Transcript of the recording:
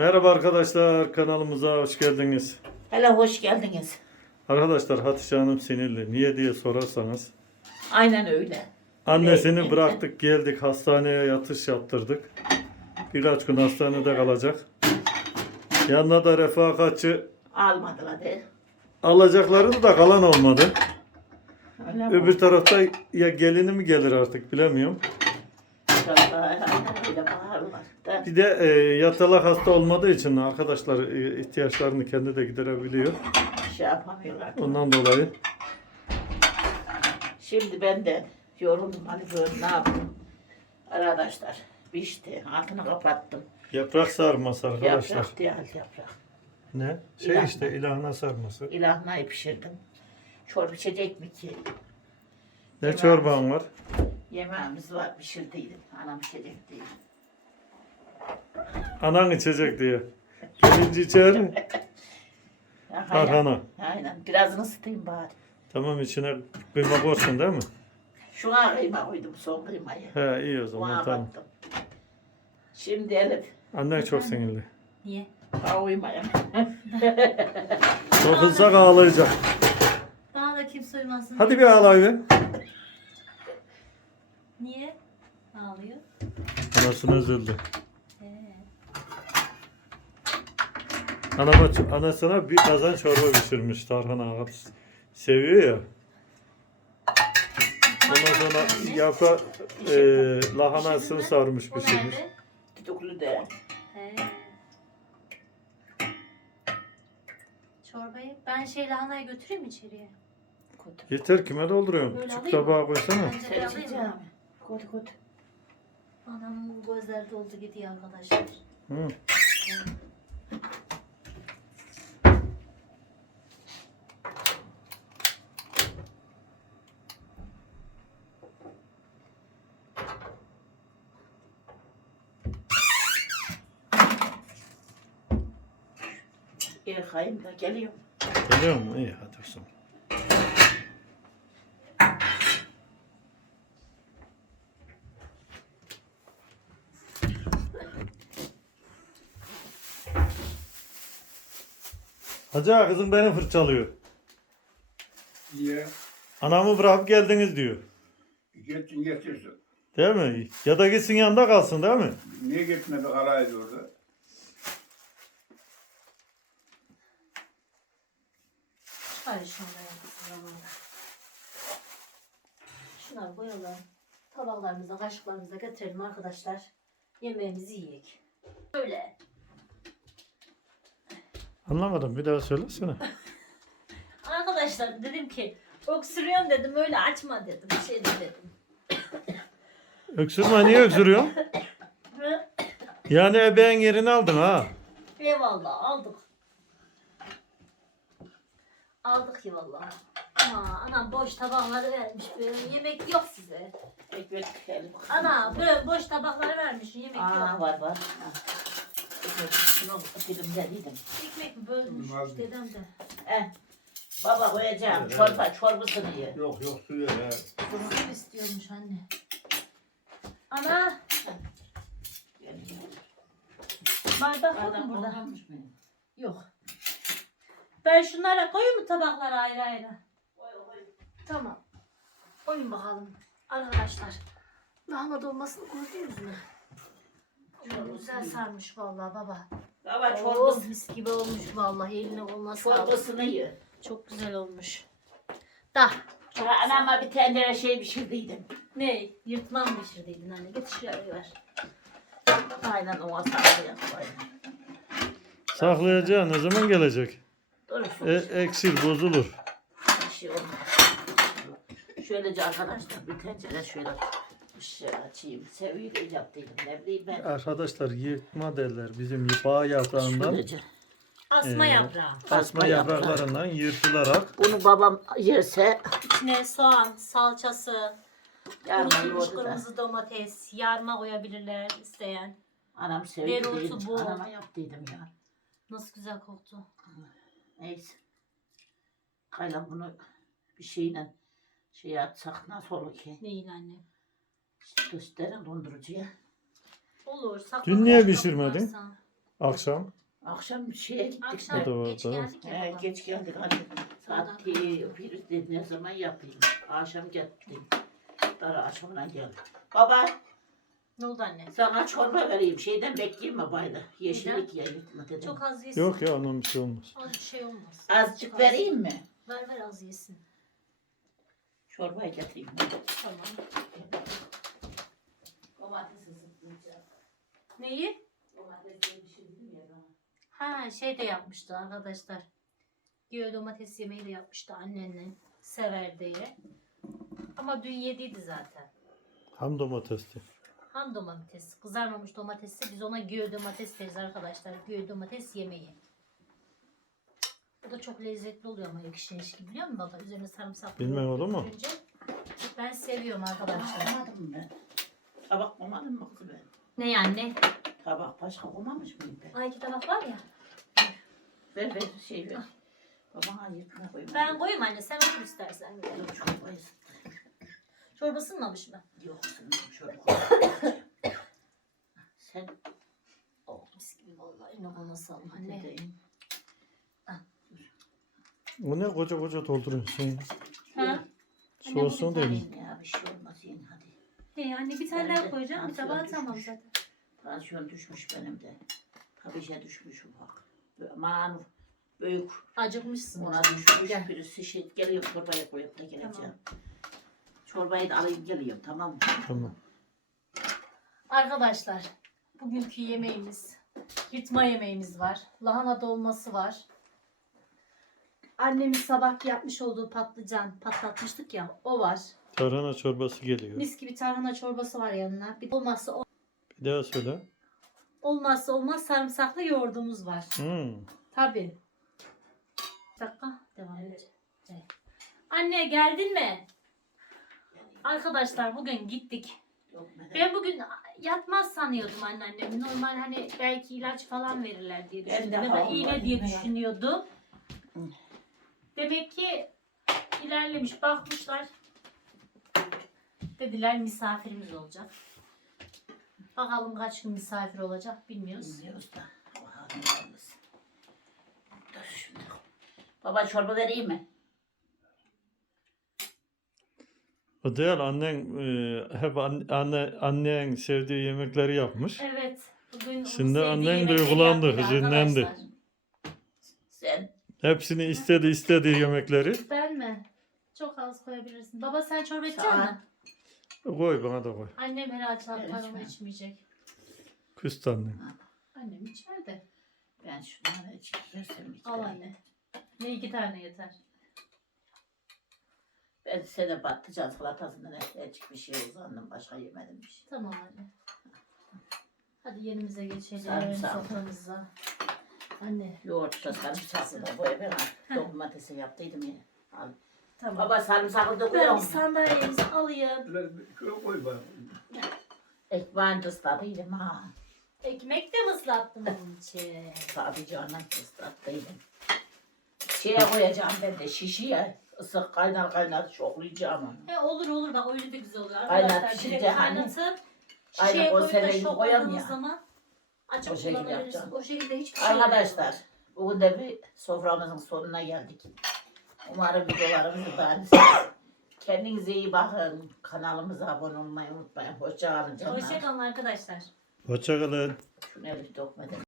Merhaba arkadaşlar kanalımıza hoş geldiniz. Hele hoş geldiniz. Arkadaşlar Hatice Hanım sinirli. Niye diye sorarsanız. Aynen öyle. Annesini Beğitimden. bıraktık geldik hastaneye yatış yaptırdık. Birkaç gün hastanede kalacak. Yanına da refakatçı. Almadılar de. Alacakları da kalan olmadı. Öyle Öbür mi? tarafta ya gelini mi gelir artık bilemiyorum. Baharlarda, baharlarda. Bir de e, yatalak hasta olmadığı için arkadaşlar ihtiyaçlarını kendi de giderebiliyor. Şey yapamıyorlar. Ondan dolayı. Şimdi ben de yoruldum hani böyle ne yapayım. Arkadaşlar işte altını kapattım. Yaprak sarması arkadaşlar. Yaprak değil ya, yaprak. Ne? Şey i̇lahına. işte ilahına sarması. İlahına pişirdim. Çorba içecek mi ki? Ne, ne çorban varmış? var? yemeğimiz var bir şey değilim. Anam içecek diye. Anan içecek diye. Birinci içer mi? Tarhana. aynen. aynen. Birazını ısıtayım bari. Tamam içine kıyma koysun değil mi? Şu an kıyma koydum son kıymayı. He iyi o zaman Ona tamam. Baktım. Şimdi Elif. Evet. Annen çok sinirli. Niye? Daha uyumayayım. Sofunsak ağlayacak. Bana da kim soymasın? Hadi kim? bir ağlayın. Niye? Ağlıyor. Anasını üzüldü. Ee. Anama, anasına bir kazan çorba pişirmiş Tarhan abi. Seviyor ya. Makanın Ondan sonra yani. yapa bir e, şey lahanasını sarmış bir şey. Tutuklu de. Çorbayı ben şey lahanayı götüreyim içeriye. Yeter kime dolduruyorsun? Küçük tabağa koysana. Ben Hadi hadi. Adamın gözler doldu gidiyor arkadaşlar. Hı. Hmm. Evet. E, Hayır, da geliyorum. Geliyor mu? İyi, hadi o zaman. Hacı ağa kızım beni fırçalıyor. Niye? Yeah. Anamı bırakıp geldiniz diyor. Gittin getirsin. Değil mi? Ya da gitsin yanında kalsın değil mi? Niye gitmedi karaydı orada? Çıkar işimden. Şunlar koyalım. Tabaklarımızı, kaşıklarımızı getirelim arkadaşlar. Yemeğimizi yiyek. Böyle. Anlamadım. Bir daha söylesene. Arkadaşlar dedim ki öksürüyorum dedim. Öyle açma dedim. Bir şey dedim. Öksürme. Niye öksürüyorsun? yani ebeğin yerini aldın ha. Eyvallah. Aldık. Aldık ya valla. Anam boş tabakları vermiş. Böyle yemek yok size. Ekmek yiyelim. Ana böyle boş tabakları vermiş. Yemek Aa, yok. Var var. Ha. De, de. Baba koyacağım. E, evet. Çorba, evet. çorbasını Yok yok su ye. istiyormuş anne. Ana. Bardak yok mu burada? Yok. Ben şunlara koyayım mı tabaklara ayrı ayrı? Koy, Tamam. Koyun bakalım arkadaşlar. Lahana dolmasını koyuyoruz mu? Çok güzel sarmış vallahi baba. Baba çorbası mis gibi olmuş vallahi eline olmaz. Çorbasını ye. Çok güzel olmuş. Da. Ya anama bir tencere şey pişirdiydim. Ne? Yırtman pişirdiydin anne. Hani Git şöyle ver. Baba, aynen o asarlı Saklayacağım. Ne zaman gelecek? Doğru, e, eksil, bozulur. Bir şey olmaz. Şöylece arkadaşlar bir tencere şöyle. Sevgili, ben. Arkadaşlar yırtma derler. Bizim yıba yaprağından. E, asma e, yaprağı. Asma, asma yapraklarından yırtılarak. Bunu babam yerse. İçine soğan, salçası. Kurutulmuş kırmızı ben. domates, yarma koyabilirler isteyen. Anam sevgili Derotu bu. Anama yaptıydım ya. Nasıl güzel koktu. Evet. Kayla bunu bir şeyle şey atsak nasıl olur ki? Neyin annem? gösterin dondurucuya. Olur. Sakla Dün niye pişirmedin? Akşam. Akşam bir şey gittik. Akşam geç da. geldik. Ya e, geç geldik. Hadi. Saat bir ne zaman yapayım? Akşam geldim. Daha akşamına geldim. Baba. Ne oldu anne? Sana çorba vereyim. Şeyden bekleyeyim mi bayda? Yeşillik, yeşillik ya. Çok edelim. az Yok yesin. Yok ya anam bir şey olmaz. Az bir şey olmaz. Azıcık az. vereyim mi? Ver ver az yesin. Çorba getireyim. Tamam. Evet. Domates ısıtmayacağız. Neyi? Domatesleri pişirdim ya Ha şey de yapmıştı arkadaşlar. Diyor domates yemeği de yapmıştı annenin Sever diye. Ama dün yediydi zaten. Ham domatesti. Ham domates. Kızarmamış domatesi. Biz ona göğe domates deriz arkadaşlar. Göğe domates yemeği. Bu da çok lezzetli oluyor ama yakışın gibi biliyor musun baba? Üzerine sarımsak. Bilmem olur mu? Ben seviyorum arkadaşlar. Anladım ben tabak koymadın mı kız Ne yani ne? Tabak başka koymamış mıyım ben? Ay iki tabak var ya. Ver ver şey ver. Ah. Babana yıkma koyma. Ben anne. koyayım anne sen otur istersen. Yok çorbayı Çorba sınmamış mı? Yok sınmamış çorba. sen. Oh mis gibi vallahi inanılmaz salma anne. Dedeyim. Bu ah. ne koca koca dolduruyorsun? Ha? Soğusun da yiyin biterler ben koyacağım. sabah tamam zaten. Tansiyon düşmüş benim de. Kabeşe düşmüş bak. Manu büyük. Acıkmışsın. Ona düşmüş. Gel. Birisi şey geliyor çorbaya koyup da geleceğim. Tamam. Çorbayı da alayım geliyorum tamam mı? Tamam. Arkadaşlar bugünkü yemeğimiz yırtma yemeğimiz var. Lahana dolması var. Annemiz sabah yapmış olduğu patlıcan patlatmıştık ya o var. Tarhana çorbası geliyor. Mis gibi tarhana çorbası var yanına. Bir de olmazsa o... Bir daha söyle. Olmazsa olmaz sarımsaklı yoğurdumuz var. Hmm. Tabii. Bir dakika devam edelim. Evet. Edeyim. Anne geldin mi? Arkadaşlar bugün gittik. Yok, ben, ben bugün yatmaz sanıyordum anneannemi. Normal hani belki ilaç falan verirler diye, ben var, diye düşünüyordum Ben iğne diye düşünüyordum. Demek ki ilerlemiş bakmışlar dediler misafirimiz olacak. Bakalım kaç gün misafir olacak bilmiyoruz. Bilmiyoruz da. Dur, Baba çorba vereyim mi? Adel annen e, hep anne, anne annen sevdiği yemekleri yapmış. Evet. Bugün Şimdi annen duygulandı, hüzünlendi. Sen. Hepsini istedi istediği ha. yemekleri. Ben mi? Çok az koyabilirsin. Baba sen çorba içecek misin? Koy bana da koy. Annem herhalde evet, paramı evet. içmeyecek. Küst annem. Annem içer de. Ben şunları içip göstereyim. Al anne. Ne iki tane yeter. Ben sene batacağız salatasından ne çıkmış şey uzandım. Başka yemedim bir şey. Tamam anne. Hadi. hadi yerimize geçelim. Soframıza. anne. Yoğurt da sarımsaklı da bu eve. Domatesi yaptıydım ya. Al. Tamam. Baba sarımsakı dokuyorum. Ben bir sandalyenizi alayım. Koy bana. Ekmeğini de ıslatayım ha. Ekmek de mi ıslattın bunun için? Tabii canım ıslattıydım. Şeye koyacağım ben de şişiye. Isık kaynar kaynar şoklayacağım onu. He, olur olur bak öyle de güzel olur. Kaynat şişince hani. Şişeye koyup da şoklayalım zaman. Açık o şekilde kullanırız. yapacağım. O şekilde hiçbir şey Arkadaşlar yok. bugün de bir soframızın sonuna geldik. Umarım videolarımızı beğenirsiniz. Kendinize iyi bakın. Kanalımıza abone olmayı unutmayın. Hoşçakalın canlar. Hoşçakalın arkadaşlar. Hoşçakalın. Şunu elif